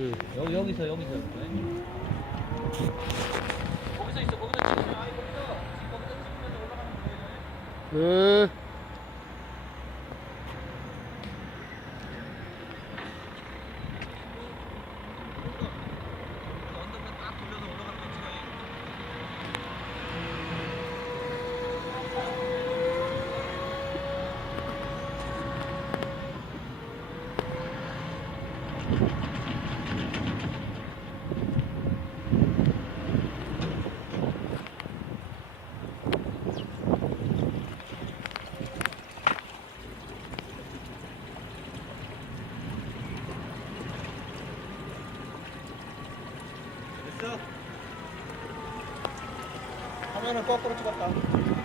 응. 여기서. 네. 거기서 있어. 거기서 찍으면 거기서 찍으면 올라가는 거예요. 응. 언덕만 딱 돌려서 올라가는 거 찍어요. 됐어? 화면을 거꾸로 찍었다.